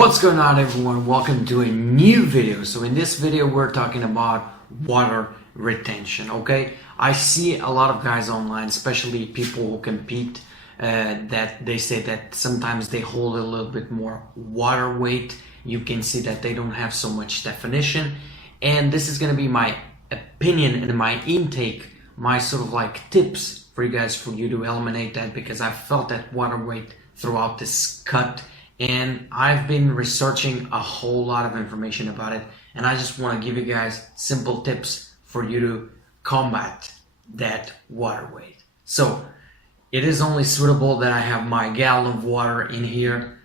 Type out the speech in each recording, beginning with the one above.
What's going on, everyone? Welcome to a new video. So in this video we're talking about water retention. Okay, I see a lot of guys online, especially people who compete, that they say that sometimes they hold a little bit more water weight. You can see that they don't have so much definition, and this is going to be my opinion and my intake, my sort of like tips for you guys, for you to eliminate that, because I felt that water weight throughout this cut. And I've been researching a whole lot of information about it, and I just want to give you guys simple tips for you to combat that water weight. So it is only suitable that I have my gallon of water in here.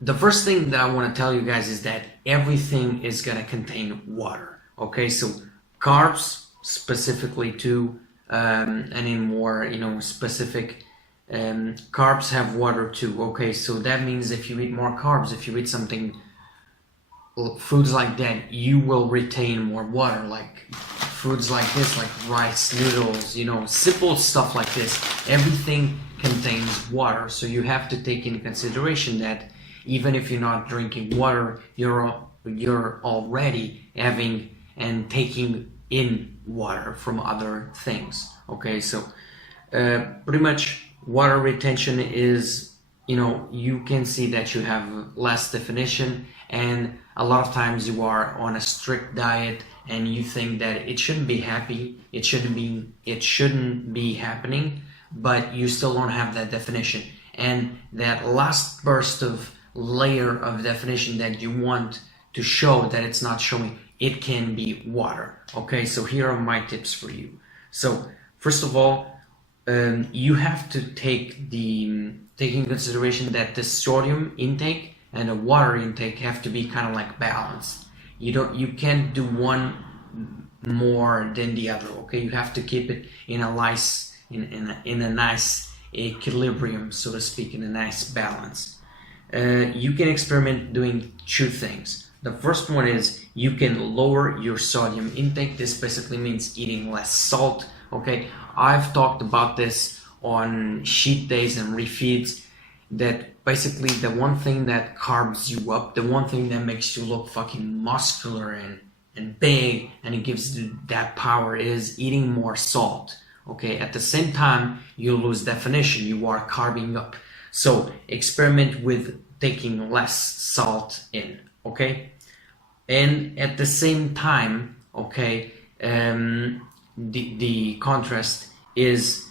The first thing that I want to tell you guys is that everything is going to contain water. Okay, so carbs specifically too, and in more specific, carbs have water too. Okay, so that means if you eat more carbs, if you eat foods like that, you will retain more water. Like foods like this, like rice, noodles, simple stuff like this, everything contains water. So you have to take into consideration that even if you're not drinking water, you're already having and taking in water from other things. Okay, so pretty much water retention is, you can see that you have less definition, and a lot of times you are on a strict diet and you think that it shouldn't be happening, but you still don't have that definition. And that last burst of layer of definition that you want to show that it's not showing, it can be water. Okay, so here are my tips for you. So first of all, you have to take in consideration that the sodium intake and the water intake have to be kind of like balanced. You can't do one more than the other. Okay, you have to keep it in a nice equilibrium, so to speak, in a nice balance. You can experiment doing two things. The first one is you can lower your sodium intake. This basically means eating less salt. Okay, I've talked about this on cheat days and refeeds, that basically the one thing that carbs you up, the one thing that makes you look fucking muscular and big, and it gives you that power, is eating more salt. Okay, at the same time you lose definition, you are carbing up. So experiment with taking less salt in. Okay, and at the same time, okay, the contrast is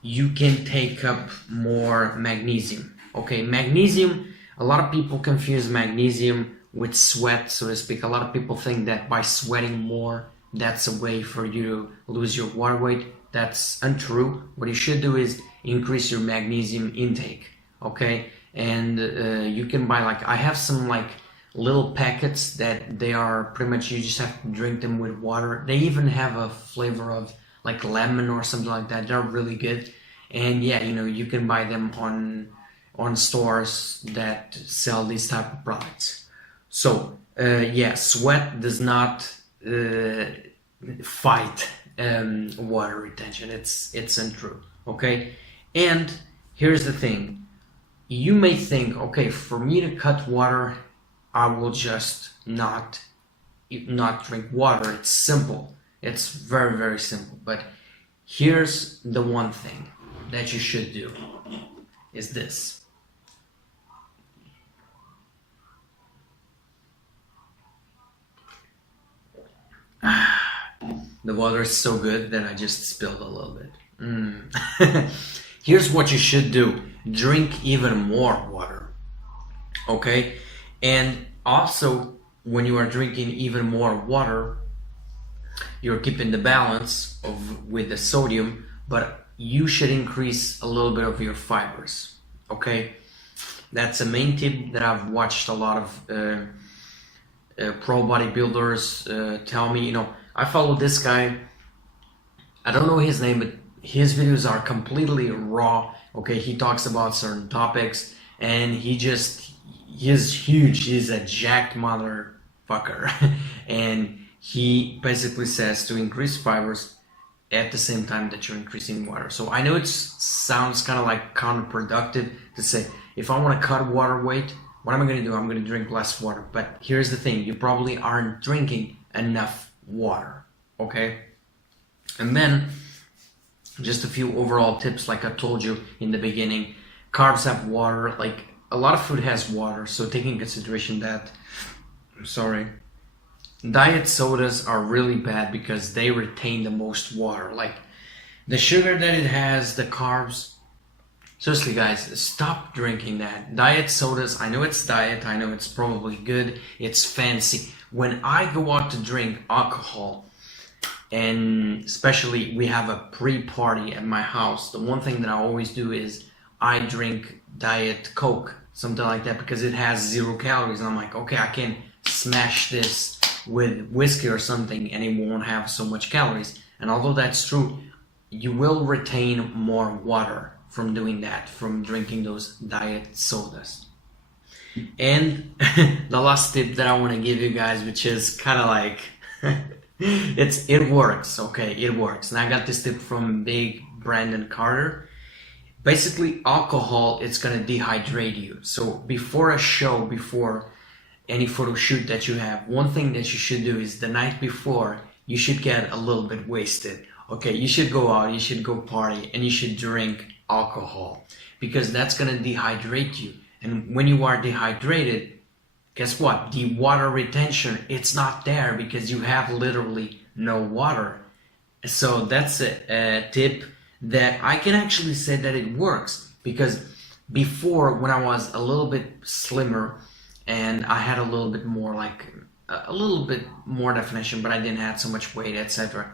you can take up more magnesium. Okay, magnesium, a lot of people confuse magnesium with sweat, so to speak. A lot of people think that by sweating more, that's a way for you to lose your water weight. That's untrue. What you should do is increase your magnesium intake. Okay, and you can buy, like, I have some like little packets that they are pretty much, you just have to drink them with water. They even have a flavor of like lemon or something like that. They're really good. And yeah, you can buy them on stores that sell these type of products. So yeah, sweat does not fight water retention. It's untrue. Okay, and here's the thing. You may think, okay, for me to cut water, I will just not drink water. It's simple. It's very, very simple. But here's the one thing that you should do, is this. The water is so good that I just spilled a little bit. Here's what you should do. Drink even more water. Okay? And also, when you are drinking even more water, you're keeping the balance with the sodium, but you should increase a little bit of your fibers. Okay, that's a main tip that I've watched a lot of pro bodybuilders tell me. I follow this guy. I don't know his name, but his videos are completely raw. Okay, he talks about certain topics, and he's huge. He's a jacked motherfucker. And he basically says to increase fibers at the same time that you're increasing water. So I know it sounds kind of like counterproductive to say, if I want to cut water weight, what am I gonna do? I'm gonna drink less water. But here's the thing, you probably aren't drinking enough water, okay? And then just a few overall tips, like I told you in the beginning. Carbs have water, like a lot of food has water, so taking consideration that, sorry, diet sodas are really bad because they retain the most water. Like the sugar that it has, the carbs. Seriously guys, stop drinking that. Diet sodas, I know it's diet, I know it's probably good, it's fancy. When I go out to drink alcohol, and especially we have a pre-party at my house, the one thing that I always do is I drink Diet Coke, something like that, because it has 0 calories, and I'm like, okay, I can smash this with whiskey or something and it won't have so much calories. And although that's true, you will retain more water from doing that, from drinking those diet sodas. And the last tip that I want to give you guys, which is kind of like it works, okay, it works. And I got this tip from big Brandon Carter. Basically, alcohol, it's gonna dehydrate you. So before a show, before any photo shoot that you have, one thing that you should do is the night before, you should get a little bit wasted. Okay, you should go out, you should go party, and you should drink alcohol, because that's gonna dehydrate you. And when you are dehydrated, guess what? The water retention, it's not there because you have literally no water. So that's a tip that I can actually say that it works, because before, when I was a little bit slimmer and I had a little bit more, like a little bit more definition, but I didn't have so much weight, etc.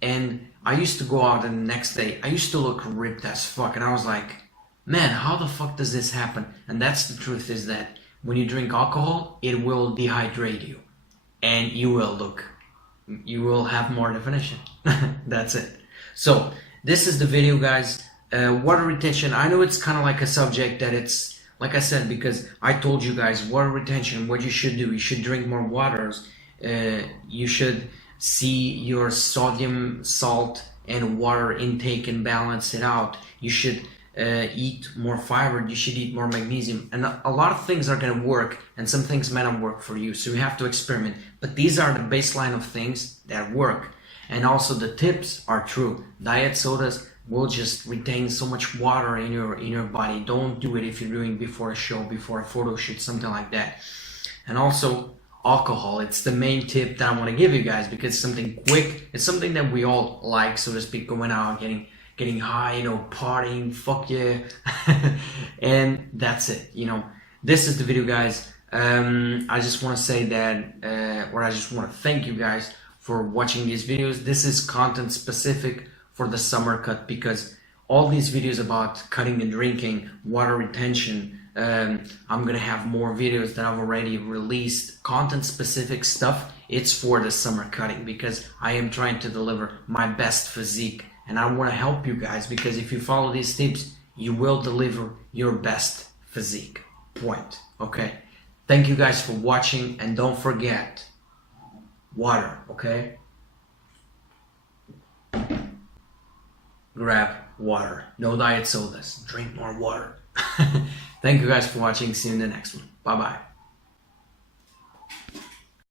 And I used to go out, and the next day I used to look ripped as fuck, and I was like, man, how the fuck does this happen? And that's the truth, is that when you drink alcohol, it will dehydrate you and you will have more definition. That's it. So this is the video, guys. Water retention, I know it's kind of like a subject that it's, like I said, because I told you guys water retention, what you should do, you should drink more waters. You should see your sodium, salt, and water intake and balance it out. You should eat more fiber, you should eat more magnesium, and a lot of things are going to work, and some things may not work for you, so you have to experiment. But these are the baseline of things that work. And also the tips are true. Diet sodas will just retain so much water in your body. Don't do it if you're doing before a show, before a photo shoot, something like that. And also alcohol, it's the main tip that I want to give you guys, because it's something quick, it's something that we all like, so to speak, going out, getting high, you know, partying, fuck yeah. And that's it, you know. This is the video, guys. I just want to say that, or I just want to thank you guys for watching these videos. This is content specific for the summer cut, because all these videos about cutting and drinking, water retention, I'm gonna have more videos that I've already released, content specific stuff. It's for the summer cutting, because I am trying to deliver my best physique, and I want to help you guys, because if you follow these tips, you will deliver your best physique. Point. Okay? Thank you guys for watching, and don't forget, water, okay? Grab water. No diet sodas. Drink more water. Thank you guys for watching. See you in the next one. Bye-bye.